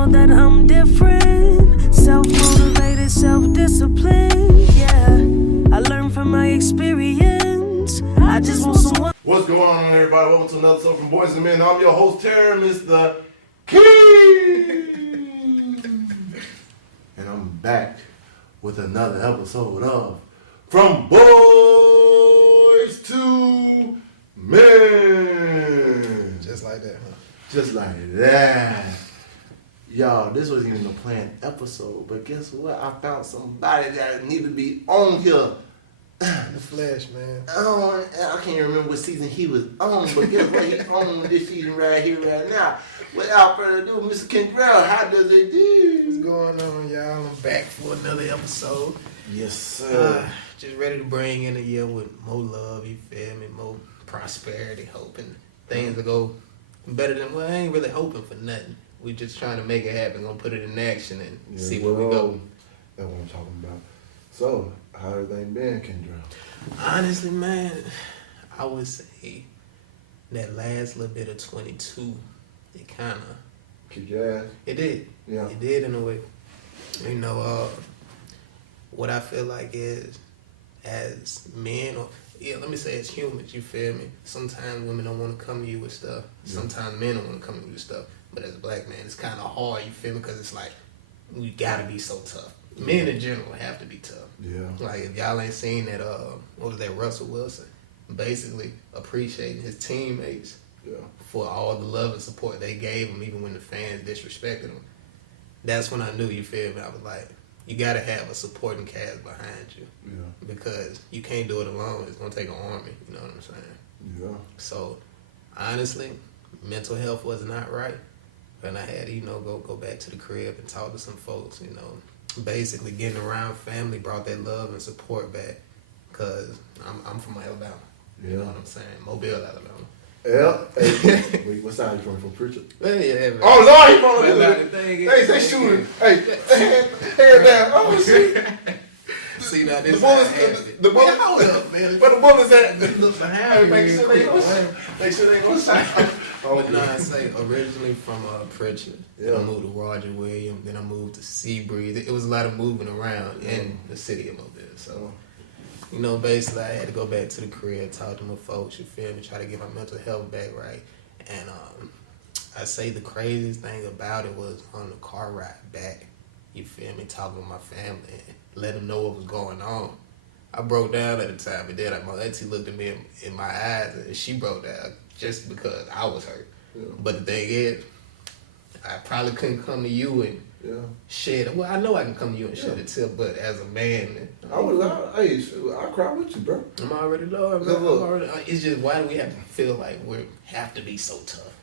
know that I'm different. Self-motivated, self-disciplined, yeah. I learned from my experience. I just want someone. What's going on, everybody? Welcome to another episode from Boys and Men. I'm your host, Terry, Mr. King. And I'm back with another episode of From Boys to Men. Just like that, huh? Just like that. Y'all, this wasn't even a planned episode, but guess what? I found somebody that needed to be on here. The flesh, man. I can't remember what season he was on, but guess what? He's on this season right here, right now. Without further ado, Mr. Kendrell, how does it do? What's going on, y'all? I'm back for another episode. Yes, sir. Just ready to bring in a year with more love, you feel me? More prosperity, hoping things will go better than, well, I ain't really hoping for nothing. We just trying to make it happen, gonna put it in action and see where we go. That's what I'm talking about. So, how everything been, Kendrell? Honestly, man, I would say that last little bit of 22, it kind of... Kick your ass? It did. Yeah. It did in a way. You know, what I feel like is, as men, or let me say as humans, you feel me? Sometimes women don't want to come to you with stuff. Sometimes men don't want to come to you with stuff. But as a black man, it's kind of hard, you feel me? Because it's like, we gotta be so tough. Men in general have to be tough. Yeah. Like, if y'all ain't seen that, what was that, Russell Wilson? Basically appreciating his teammates for all the love and support they gave him, even when the fans disrespected him. That's when I knew, you feel me? I was like, you gotta have a supporting cast behind you. Yeah. Because you can't do it alone. It's gonna take an army, you know what I'm saying? Yeah. So, honestly, mental health was not right. And I had to, go back to the crib and talk to some folks, Basically, getting around family brought that love and support back. Because I'm from Alabama. You know what I'm saying? Mobile, Alabama. Yeah. Hey, wait, what side you from Pritchard? Yeah, man. Oh, Lord, he from They shooting. Hey, head down. Oh, shit. See, now this The bullets, the bullets, hold up, man. where the bullets at? Look behind me. Make sure they ain't gonna shine. But no, I say originally from Pritchard. Yeah. Then I moved to Roger Williams. Then I moved to Seabreeze. It was a lot of moving around in the city of Mobile. So, basically I had to go back to the crib, talk to my folks, you feel me, try to get my mental health back right. And I say the craziest thing about it was on the car ride back, you feel me, talking to my family and let them know what was going on. I broke down at the time, and then my auntie looked at me in my eyes, and she broke down just because I was hurt. Yeah. But the thing is, I probably couldn't come to you and shed it. Well, I know I can come to you and shed a tear, but as a man, I cry with you, bro. I'm already loved. It's just, why do we have to feel like we have to be so tough?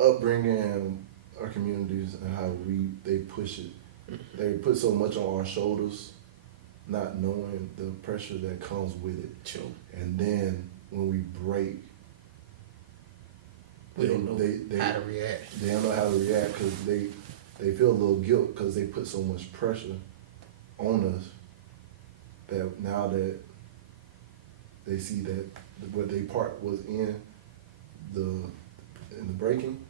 Upbringing our communities and how they push it. Mm-hmm. They put so much on our shoulders, not knowing the pressure that comes with it. True. And then when we break, we don't know how to react. They don't know how to react because they feel a little guilt because they put so much pressure on us that now that they see that what they part was in the breaking,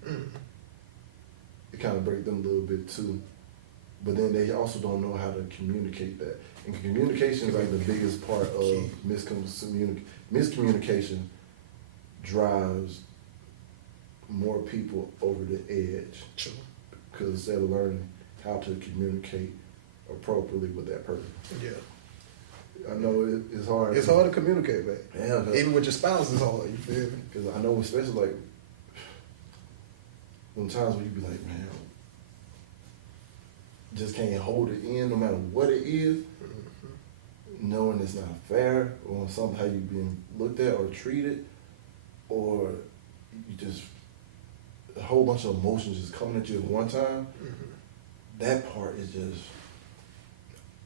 it kind of break them a little bit too. But then they also don't know how to communicate that. And communication is like the biggest part of miscommunication drives more people over the edge. True. Because instead of learning how to communicate appropriately with that person. Yeah. I know it's hard. It's hard to communicate, man. Yeah. Even with your spouse, it's hard, you feel me? Because I know, especially like, when times when you be like, man, just can't hold it in no matter what it is, knowing it's not fair or something how you being looked at or treated, or you just a whole bunch of emotions just coming at you at one time. That part is just,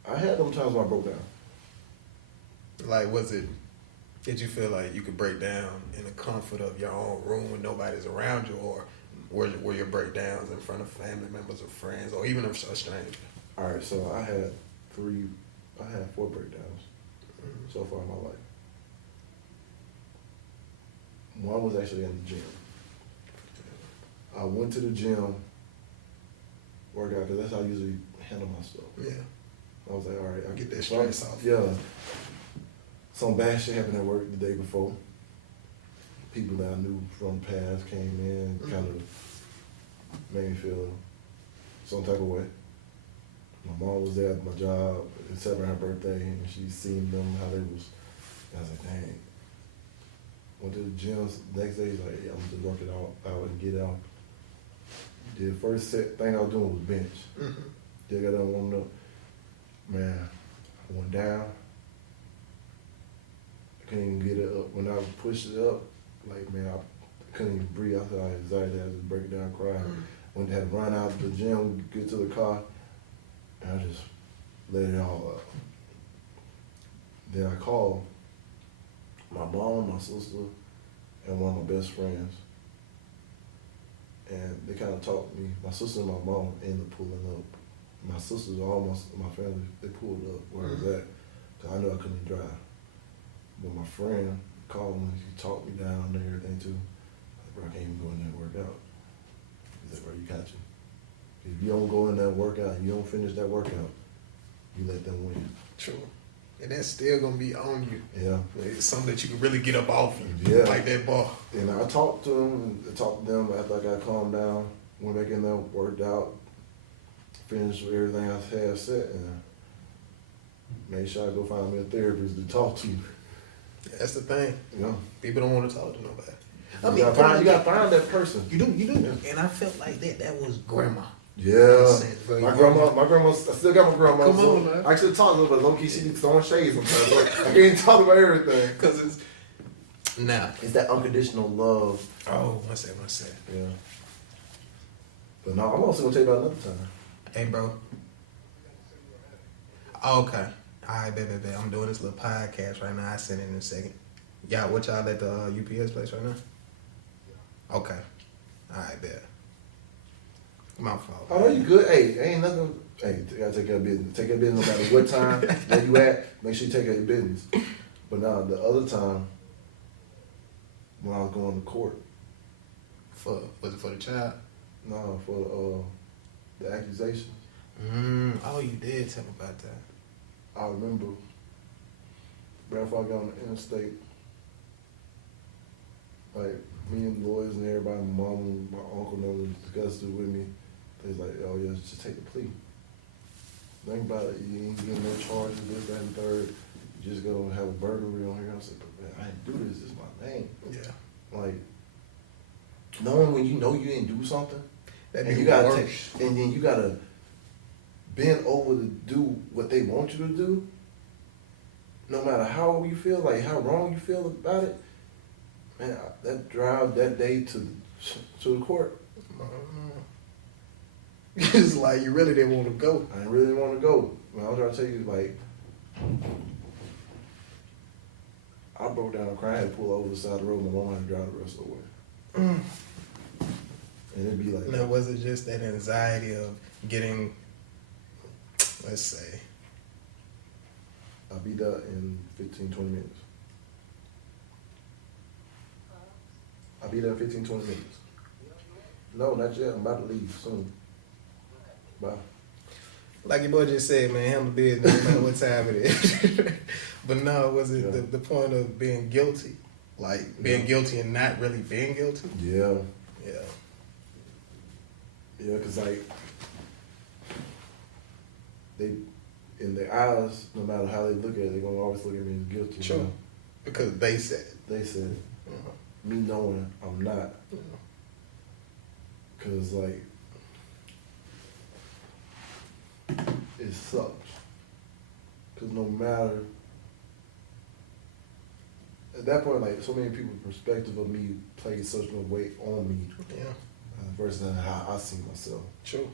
I had them times when I broke down. Like, did you feel like you could break down in the comfort of your own room when nobody's around you, or were your breakdowns in front of family members or friends, or even a stranger? All right, so I had 4 breakdowns so far in my life. One was actually in the gym. I went to the gym work out, because that's how I usually handle my stuff. Yeah. I was like, all right, I Get that stress off. Yeah. Some bad shit happened at work the day before. People that I knew from the past came in, kind of made me feel some type of way. My mom was there at my job, it celebrating her birthday, and she seen them, how they was. I was like, dang. Went to the gym the next day, he's like, yeah, I'm just working out and get out. The first thing I was doing was bench. Mm-hmm. Then I got done warming up. Man, I went down. I couldn't even get it up. When I pushed it up, like, man, I couldn't even breathe. I thought I had anxiety. I was just breaking down crying. Mm-hmm. When I had to run out of the gym, get to the car, and I just let it all out. Then I called my mom, my sister, and one of my best friends. And they kind of talked to me. My sister and my mom ended up pulling up. My sister's almost, my family, they pulled up where I was at. Cause I knew I couldn't drive. But my friend called me, he talked me down and everything too. I said, bro, I can't even go in there and work out. He said, bro, you got you. If you don't go in there and work out, you don't finish that workout, you let them win. True. And that's still gonna be on you. Yeah. It's something that you can really get up off you. Yeah. Like that ball. And I talked to them, after I got calmed down, went back in there, worked out, finished with everything I had set, and made sure I go find me a therapist to talk to. That's the thing. You know? People don't want to talk to nobody. You gotta find that person. You do. Yeah. And I felt like that was grandma. Yeah. Sense, bro. My grandma, I still got my grandma. Come so on, man. I should talk to her, but low key she be throwing shades sometimes. Like, I can't talk about everything. Cause it's now. It's that unconditional love. Oh, one second. Yeah. But no, I'm also gonna tell you about another time. Hey, bro. Okay. All right, bet. I'm doing this little podcast right now. I send it in a second. Y'all, what y'all at the UPS place right now? Okay. All right, bet. My fault. Oh, no, you good. Hey, ain't nothing. Hey, you gotta take care of business. Take care of business no matter what time, where you at. Make sure you take care of your business. But now, the other time, when I was going to court, Was it for the child? no, for the accusations, Oh, you did tell me about that. I remember right before I got on the interstate, like, me and the lawyers and everybody, my mom and my uncle and them discussed it with me. They was like, oh yeah, just take the plea. Think about it, you ain't getting no charges, this, that, and third. You just gonna have a burglary on here. I said, but man, I didn't do this, it's my name. Yeah. Like, knowing when you know you didn't do something, That and be you gotta worse. and then you gotta bend over to do what they want you to do, no matter how you feel, like how wrong you feel about it. Man, that drive that day to the court, It's like you really didn't want to go. I didn't really want to go. I was trying to tell you, like, I broke down crying, I had to pull over the side of the road, my mom had to drive the rest of the way. And it'd be like, Now, was it just that anxiety of getting, let's say, I'll be there in 15, 20 minutes. I'll be there in 15, 20 minutes. No, not yet. I'm about to leave soon. Bye. like your boy just said, man, handle business no matter what time it is. But no, was it Yeah. the point of being guilty? Like being guilty and not really being guilty? Yeah. Yeah. Yeah, because, like, they, in their eyes, no matter how they look at it, they're going to always look at me as guilty. True. You know? Because they said it. They said, Uh-huh. me knowing I'm not. Because, like, it sucks. Because no matter, at that point, like, so many people's perspective of me played such a weight on me Yeah. versus how I see myself. True.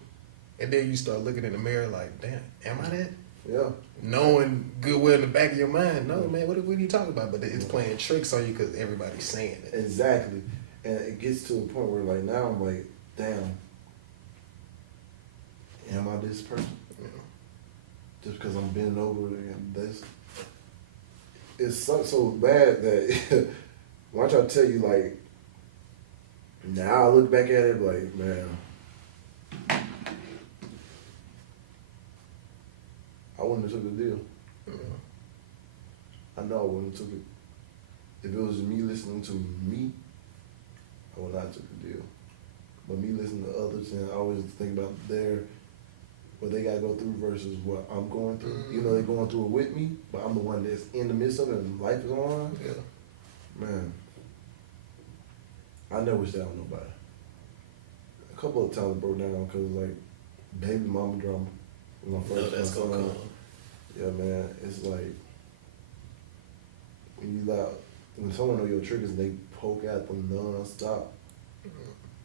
And then you start looking in the mirror like, damn, am I that? Yeah. Knowing goodwill in the back of your mind, no, man, what are you talking about? But it's playing tricks on you because everybody's saying it. Exactly. And it gets to a point where, like, now I'm like, damn, am I this person? You know? Just because I'm bending over and this. It sucks so bad that when I try to tell you, like, now I look back at it like, man, wouldn't have took the deal. Yeah. I know I wouldn't have took it. If it was me listening to me, I would not have took the deal. But me listening to others, and I always think about what they gotta go through versus what I'm going through. You know, they're going through it with me, but I'm the one that's in the midst of it and life is on. Yeah. Man, I never wish that on nobody. A couple of times I broke down because like baby mama drama. When my No, first that's son, gonna come. yeah, man, it's like when someone know your triggers, they poke at them non-stop,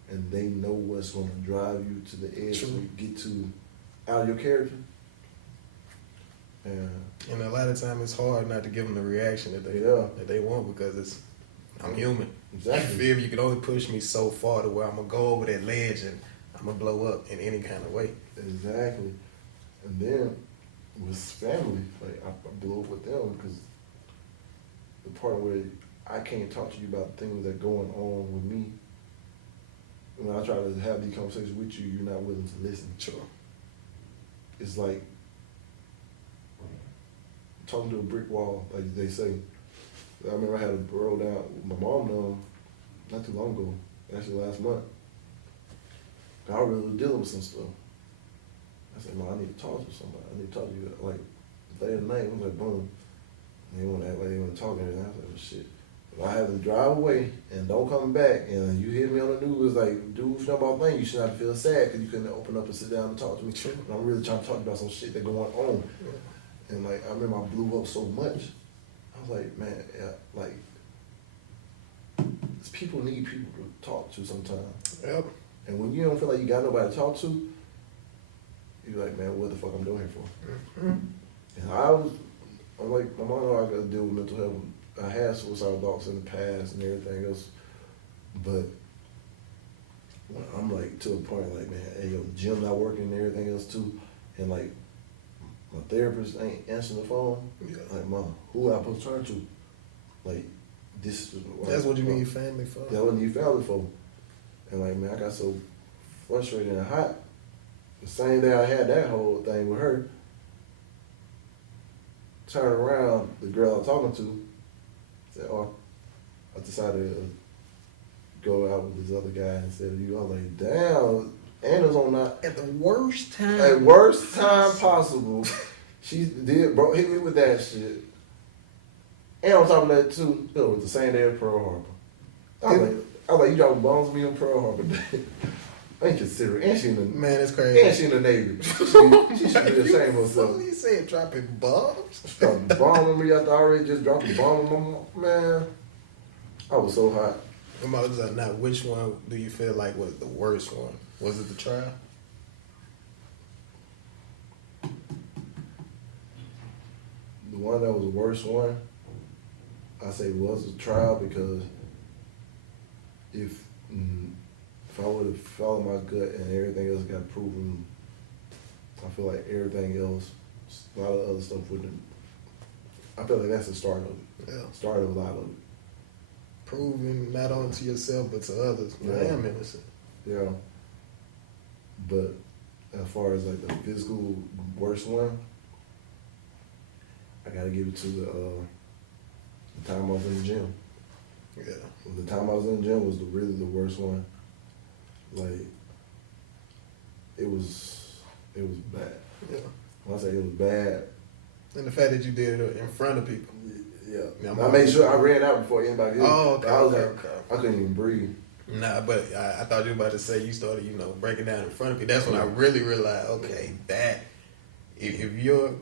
and they know what's gonna drive you to the edge True. to get to out of your character. And a lot of times it's hard not to give them the reaction that they want because I'm human. Exactly. You feel me? You can only push me so far to where I'm gonna go over that ledge and I'm gonna blow up in any kind of way. Exactly. And then with family, like I blew up with them because the part where I can't talk to you about things that are going on with me. When I try to have these conversations with you, you're not willing to listen. Sure. It's like talking to a brick wall, like they say. I remember I had to roll down with my mom not too long ago, actually last month. I really was dealing with some stuff. I said, "Mom, I need to talk to somebody. I need to talk to you." Like late at night, I was like, boom. They want to act like they want to talk and everything. I was like, well, shit. If I have to drive away and don't come back, and you hear me on the news like, dude, if you know about thing, you should not feel sad because you couldn't open up and sit down and talk to me. Sure. And I'm really trying to talk about some shit that going on. Yeah. And like, I remember I blew up so much. I was like, man, yeah, like, people need people to talk to sometimes. Yep. And when you don't feel like you got nobody to talk to, you're like, man, what the fuck I'm doing here for? Mm-hmm. And I'm like, my mom know I gotta deal with mental health. I had suicidal thoughts in the past and everything else. But when I'm like to a point like, man, hey, yo, the gym not working and everything else too. And like, my therapist ain't answering the phone. Yeah. Like, mom, who I supposed to turn to? Like, this is That's what you need family for. That's what you need family for. And like, man, I got so frustrated and hot. The same day I had that whole thing with her, turn around, the girl I'm talking to said, "Oh, I decided to go out with this other guy instead of you." I was like, damn, Anna's on that. At the worst time. At worst time possible, she hit me with that shit. And on top of that too, it was the same day at Pearl Harbor. I was like, you dropping bombs on me on Pearl Harbor Day. I ain't considering. And she in the Man, it's crazy. And she in the Navy. She should be ashamed of herself. What you said, dropping bombs? Dropping the bomb on me after I already just dropped the bomb on my man. I was so hot. Now, which one do you feel like was the worst one? Was it the trial? The one that was the worst one, I say was the trial because if I would have followed my gut and everything else got proven, I feel like everything else, a lot of other stuff wouldn't. I feel like that's the start of it. Yeah. Start of a lot of it. Proving not only to yourself but to others. Yeah. I am innocent. Yeah. But as far as like the physical worst one, I gotta give it to the time I was in the gym. Yeah. The time I was in the gym was really the worst one. Like, it was bad. Yeah. When I say it was bad, And the fact that you did it in front of people. yeah. Yeah, I made sure I ran out before anybody did. Oh, okay. I was okay, like, okay. I couldn't even breathe. Nah, but I thought you were about to say you started, breaking down in front of me. That's when I really realized, okay, that if you're,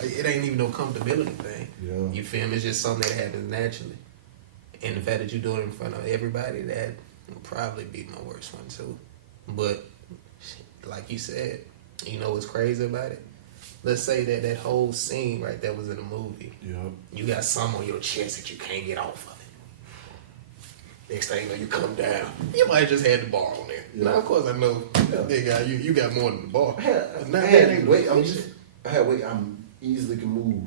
it ain't even no comfortability thing. Yeah. You feel me? It's just something that happens naturally. And the fact that you do it in front of everybody, that would probably be my worst one too. But like you said, you know what's crazy about it? Let's say that whole scene right there was in a movie. Yeah. You got some on your chest that you can't get off of it. Next thing you know, you come down. You might just had the bar on there. Yeah. Now, of course, I know, big guy, you got more than the bar. I had Not weight. I had weight. I easily can move,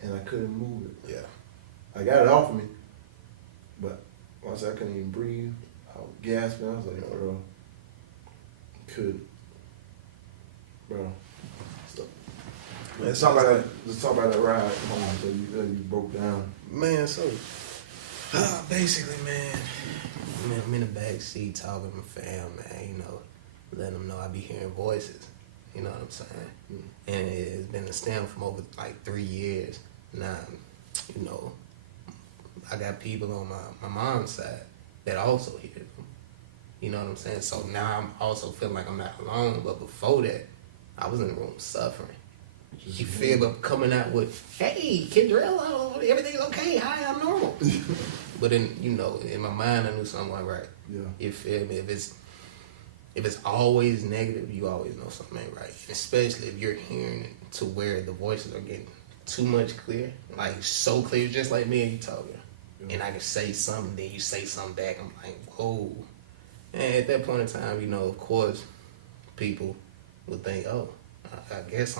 and I couldn't move it. Yeah. I got it off of me, but once I couldn't even breathe, I was gasping. I was like, bro, couldn't. Bro, stop. Let's talk about that. Let's talk about that ride. Come on, so you broke down. Man, so basically, man, I'm in the back seat talking to my fam, man. You know, letting them know I be hearing voices. You know what I'm saying? And it's been a stem from over like 3 years. Now, you know, I got people on my mom's side that also hear them. You know what I'm saying? So now I'm also feeling like I'm not alone. But before that, I was in the room suffering. You feel me? Coming out with, hey, Kendrell, everything's okay. Hi, I'm normal. But in, you know, in my mind, I knew something wasn't right. Yeah. You feel me? If it's always negative, you always know something ain't right. Especially if you're hearing it to where the voices are getting too much clear, like so clear, just like me and you talking. Yeah. And I can say something, then you say something back. I'm like, whoa. And at that point in time, you know, of course, people would think, oh, I guess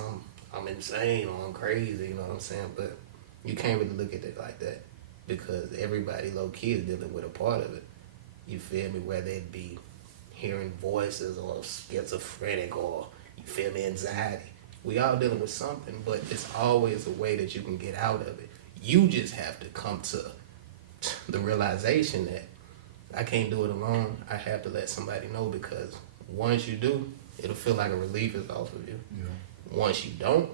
I'm insane or I'm crazy, you know what I'm saying? But you can't really look at it like that because everybody low-key is dealing with a part of it. You feel me? Whether it be hearing voices or schizophrenic or, you feel me, anxiety. We all dealing with something, but it's always a way that you can get out of it. You just have to come to the realization that I can't do it alone. I have to let somebody know because once you do, it'll feel like a relief is off of you. Yeah. Once you don't,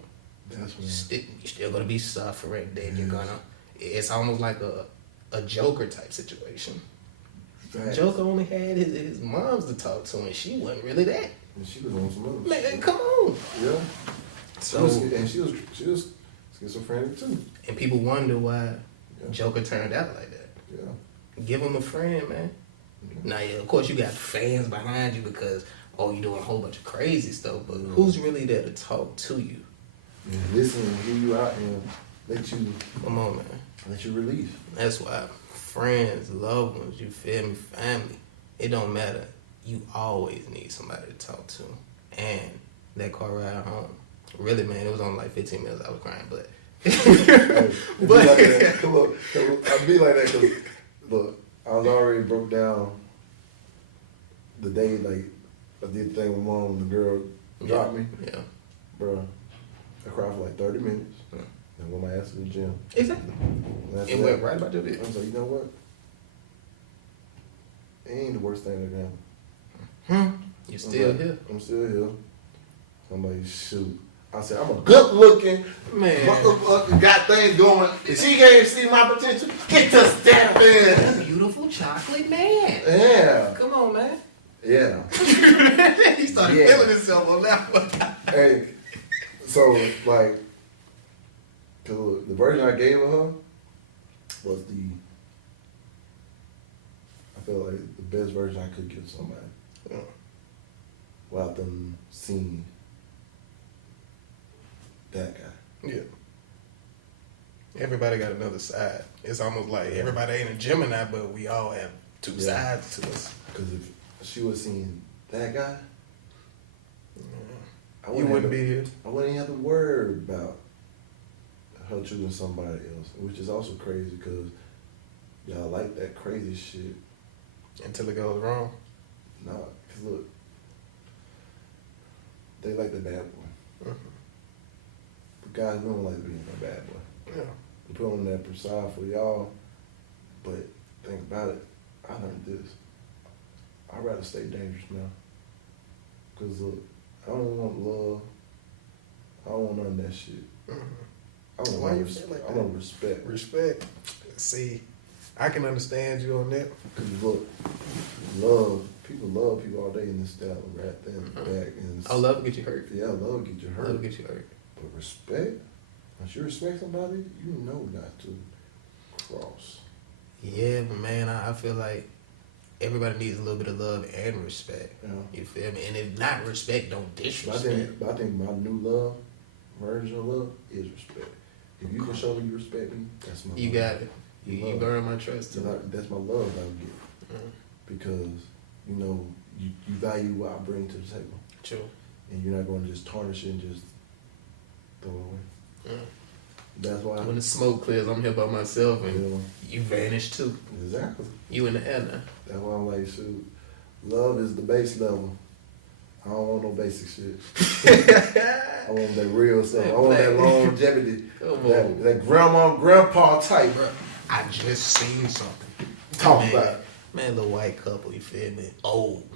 That's when you're still gonna be suffering. Then you're gonna. It's almost like a Joker type situation. facts. Joker only had his moms to talk to, and she wasn't really that. And she was on some other Man, shit. come on. Yeah. So She was schizophrenic too. and people wonder why Yeah. Joker turned out like that. Yeah. Give him a friend, man. Yeah. Now, yeah, of course, you got fans behind you because you're doing a whole bunch of crazy stuff. But who's really there to talk to you? And listen and hear you out and Come on, man. let you release. That's why friends, loved ones, you feel me, family, it don't matter. You always need somebody to talk to. And that car ride home, really, man, it was only like 15 minutes. I was crying, but. Hey, But- but like that. Look, I be like that because look, I was already broke down the day like I did the thing with mom. The girl dropped me, Yeah. bro. I cried for like 30 minutes. Yeah. And went my ass to the gym. Exactly. And after It that, went right about your I business. was like, you know what? It ain't the worst thing that happened. You still I'm like, here. I'm still here. Somebody shoot. I said, I'm a good looking, Man. motherfucker, got things going. If she can't see my potential, get to step in. Beautiful chocolate man. Yeah. Come on, man. Yeah. He started Yeah. feeling himself on that one. Hey, so, like, the version I gave her was I feel like the best version I could give somebody. Yeah. Without them seeing that guy. Yeah. Everybody got another side. It's almost like everybody ain't a Gemini, but we all have two Yeah. sides to us. Because if she was seeing that guy, I You wouldn't be here. I wouldn't even have to worry about her choosing somebody else, which is also crazy because y'all like that crazy shit. Until it goes wrong. Nah, because look, they like the bad boy. Mhm. But guys don't like being a bad boy. Yeah. They put on that persona for y'all, but think about it. I learned this. I'd rather stay dangerous now. Because look, I don't want love. I don't want none of that shit. Mhm. I want, Why you feel like I that? want respect. Respect. See, I can understand you on that. Because look, people love people all day in this style of rap thing back. And I love to get you hurt. yeah, love get you I hurt. love to get you hurt. But respect, once you respect somebody, you know not to cross. Yeah, but man, I feel like everybody needs a little bit of love and respect. You know? You feel me? And if not respect, don't But disrespect. I think my new love, version of love, is respect. If you can show me you respect me, that's my You love. got it. You Love. earn my trust too. That's my love I'll give. Mhm. Because, you know, you value what I bring to the table. True. And you're not going to just tarnish it and just throw it away. Mm. That's why. When the smoke clears, I'm here by myself, and You know, you vanish too. exactly. You in the air now. That's why I'm like, shoot, love is the base level. I don't want no basic shit. I want that real stuff. I want that longevity. That grandma, grandpa type. Bro, I just seen something. Talk about it. Man, little white couple, you feel me? Old.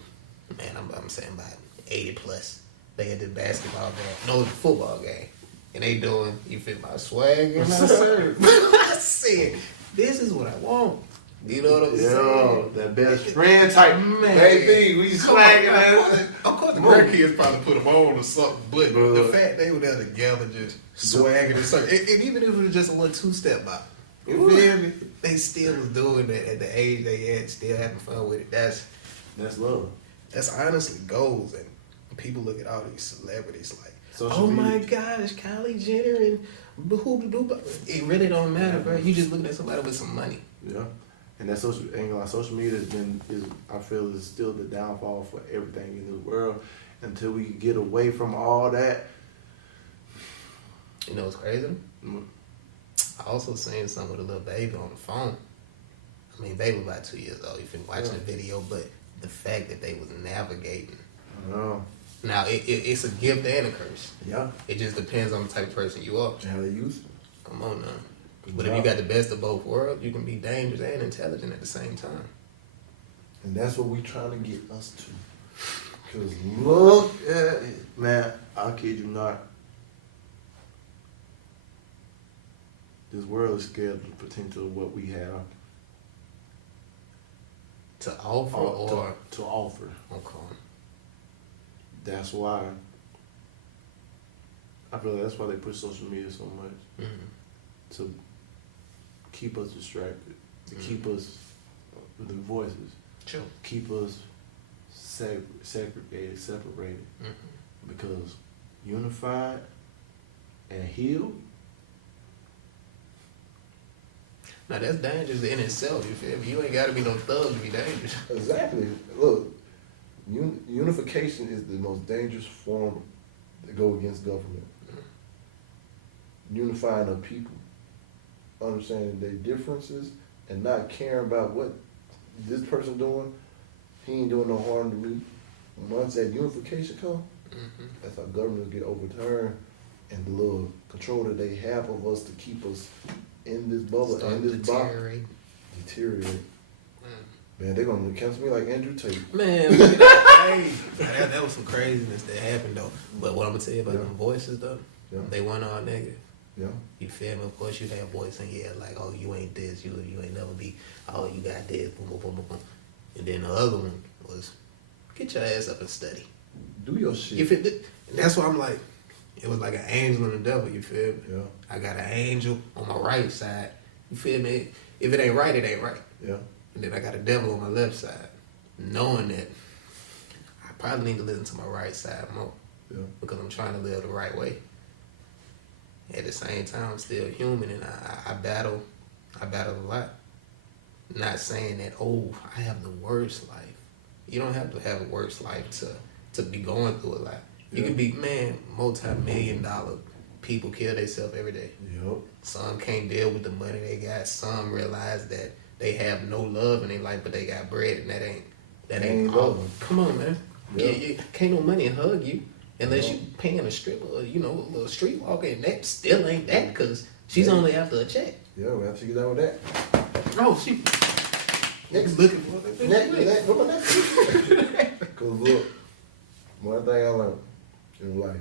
Man, I'm saying about 80 plus. They at the basketball game. No, the football game. And they doing, you feel my swag and I said, this is what I want. You know what I'm saying? That best friend type. Man. Baby, we swagging that. Of course, the grandkids probably put them on or something, but the fact they were there together just swagging and something. And even if it was just a little two-step by, you feel me? They still was doing that at the age they at, still having fun with it. That's love. That's honestly goals. And people look at all these celebrities like, Social oh media. my gosh, Kylie Jenner and who. It really don't matter, bro. You just looking at somebody with some money. Yeah. And that social media I feel is still the downfall for everything in this world. Until we get away from all that. You know what's crazy? I also seen something with a little baby on the phone. I mean, baby about 2 years old. You've been watching the video, but the fact that they was navigating. Oh. Now, it's a gift and a curse. Yeah. It just depends on the type of person you are. How they use it. Come on now. Good But job. if you got the best of both worlds, you can be dangerous and intelligent at the same time. And that's what we trying to get us to. Because look at it. Man, I kid you not. This world is scared of the potential of what we have To offer or... to offer. Okay. That's why I feel like that's why they push social media so much. Mm-hmm. To keep us distracted. To keep us with the voices. Sure. Keep us segregated, separated. Mm-hmm. Because unified and healed. Now, that's dangerous in itself, you feel me? You ain't got to be no thug to be dangerous. Exactly. Look, unification is the most dangerous form to go against government. Unifying of people, understanding their differences, and not caring about what this person doing. He ain't doing no harm to me. Once that unification come, that's how governments get overturned, and the little control that they have of us to keep us in this bubble, in this box, deteriorate. Man, they're gonna cancel me like Andrew Tate. Man, hey, that was some craziness that happened though. But what I'm gonna tell you about them voices though, they weren't all negative. Yeah. You feel me? Of course, you have voice in here like, oh, you ain't this, you ain't never be, oh, you got this, boom, boom, boom, boom, boom. And then the other one was, get your ass up and study. Do your shit. If it, that's why I'm like, it was like an angel and a devil. You feel me? Yeah. I got an angel on my right side. You feel me? If it ain't right, it ain't right. Yeah. And then I got a devil on my left side, knowing that I probably need to listen to my right side more because I'm trying to live the right way. At the same time, I'm still human, and I battle a lot. Not saying that, oh, I have the worst life. You don't have to have a worse life to be going through a lot. You can be, man, multi-million-dollar people kill themselves every day. Yep. Some can't deal with the money they got. Some realize that they have no love in their life, but they got bread, and that ain't all. love. Come on, man. Yeah. You can't no money hug you unless you paying a stripper, or, you know, a little streetwalker, and that still ain't that because she's only after a check. Yeah, we have to get down with that. Oh, she Next. looking for it. What my next? Because look, one thing I learned in life,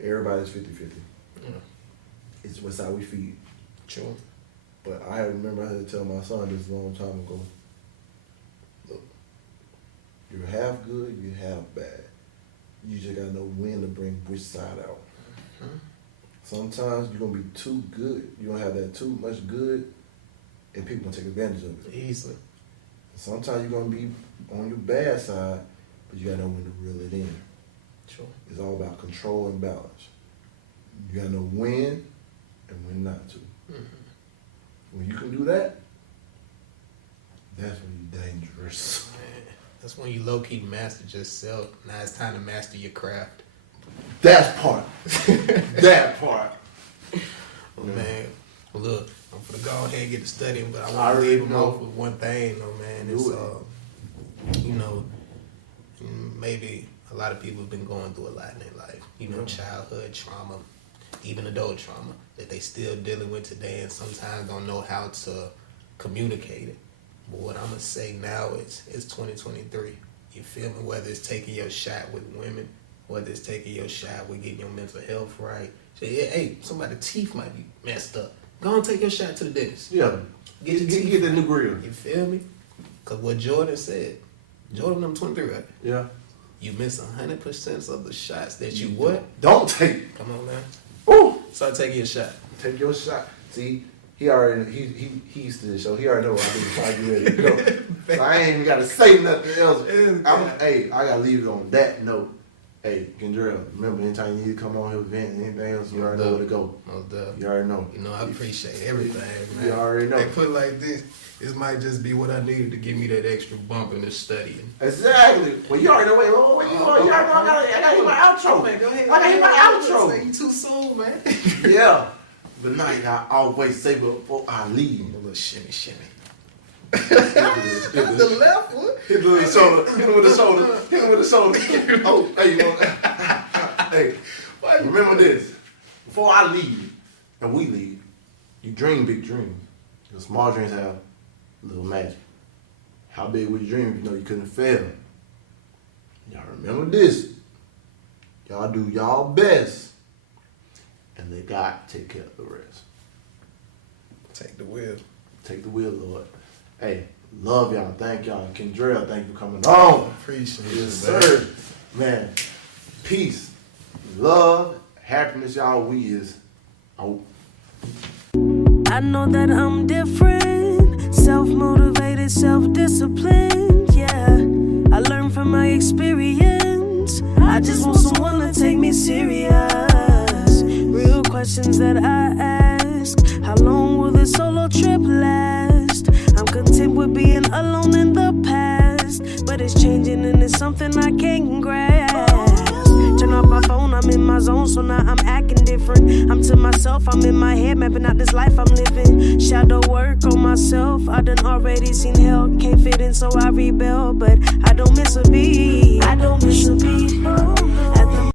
everybody's 50-50. Yeah. It's what's how we feed. True. But I remember I had to tell my son this a long time ago. Look, you're half good, you're half bad. You just gotta know when to bring which side out. Sometimes you're gonna be too good. You're gonna have that too much good, and people gonna take advantage of it. Easily. Sometimes you're gonna be on your bad side, but you gotta know when to reel it in. True. It's all about control and balance. You gotta know when and when not to. When you can do that, that's when you're dangerous. Man, that's when you low-key master yourself. Now it's time to master your craft. That part. That part. Oh, man. Well, look, I'm gonna go ahead and get to studying, but I I want to already leave them know. off with one thing, though, man. Do It's, you know, maybe a lot of people have been going through a lot in their life. You know, childhood trauma, even adult trauma that they still dealing with today, and sometimes don't know how to communicate it. But what I'm gonna say now is, it's 2023. You feel me? Whether it's taking your shot with women, whether it's taking your shot with getting your mental health right. Say, hey, somebody's teeth might be messed up. Go and take your shot to the dentist. Yeah. Get your teeth. Get the new grill. You feel me? Cause what Jordan said, Jordan number 23, right? Yeah. You miss 100% of the shots that you what? Don't take. Come on, man. Ooh. Start taking your shot. Take your shot. See, he already he used to this show. He already know what I do before I get ready to go. So I ain't even gotta say nothing else. I gotta leave it on that note. Hey, Kendrell, remember anytime you need to come on here with vent and anything else, you already know where to go. You already know. You know, I appreciate everything, man. You already know. They put it like this. This might just be what I needed to give me that extra bump in this studying. Exactly. Well, you already know. Wait, what you already know. I gotta hit my outro. Man, go ahead. I gotta hit my outro. You too soon, man. Yeah. But like I always say before I leave. A little shimmy. Hit The left one. him with the shoulder. Hit him with the shoulder. Hit him with the shoulder. Oh, hey, you want? Hey, remember this. Before I leave, and we leave, you dream big dreams. Your small dreams have a little magic. How big would you dream if you know you couldn't fail? Y'all remember this. Y'all do y'all best, and let God take care of the rest. Take the wheel. Take the wheel, Lord. Hey, love y'all. Thank y'all. Kendrell, thank you for coming on. Appreciate Yes, it, man. sir. Man, peace, love, happiness, y'all. We is out. I know that I'm different, self-motivated, self-disciplined, yeah. I learned from my experience. I just want someone to take me serious. Real questions that I ask. How long will this solo trip last? I'm content with being alone in the past, but it's changing and it's something I can't grasp. Turn off my phone, I'm in my zone, so now I'm acting different. I'm to myself, I'm in my head, mapping out this life I'm living. Shadow work on myself, I done already seen hell. Can't fit in, so I rebel, but I don't miss a beat. I don't miss a beat.